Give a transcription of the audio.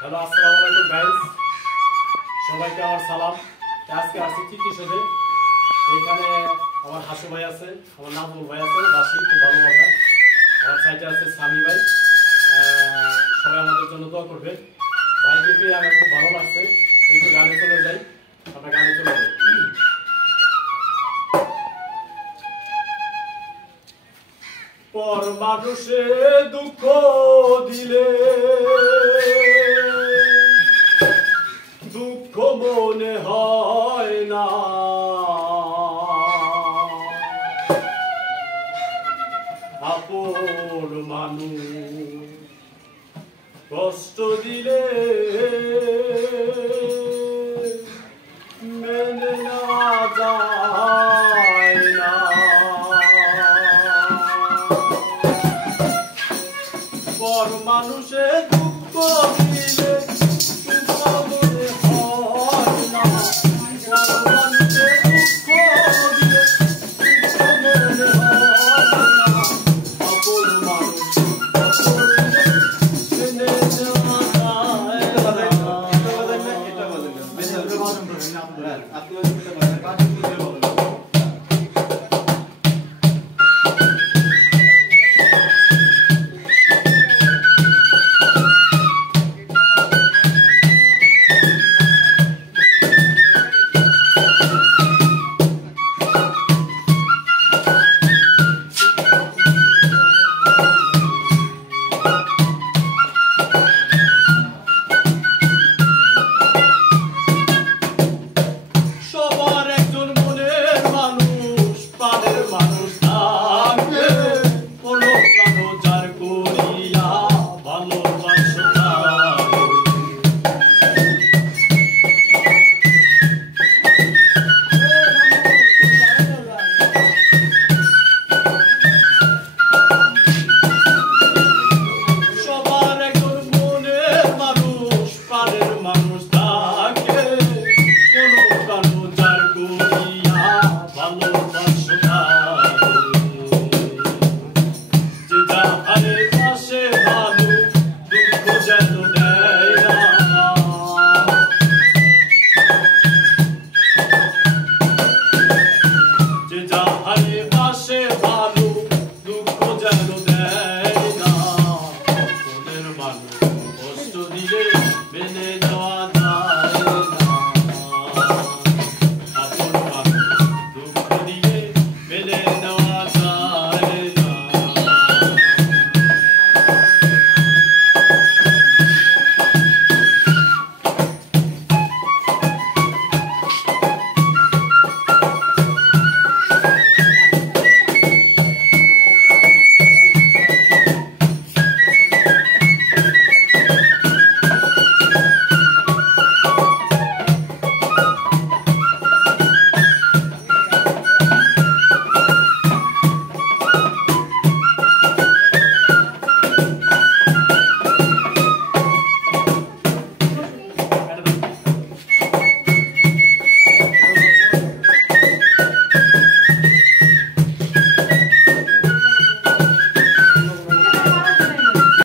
Hello, আসসালামু আলাইকুম guys, সবাইকে আমার সালাম। আজকে আসছি চিকিৎসাতে। এখানে আমার হাসু ভাই আছে, আমার নাজমুল ভাই আছে, বাসি খুব ভালো মজা। আমার সাইডে আছে সামি ভাই। সবাই আমাদের জন্য দোয়া করবে। ভাইকে পেয়ে আমার খুব ভালো লাগছে। একটু গানে চলে যাই, আমরা গানে চলে যাই। পর মানুষে দুঃখ দিলে দুঃখ মনে হয় না, আপন মানুষ কষ্ট দিলে মেনে নেওয়া যায় না। পর মানুষে দুঃখ দিলে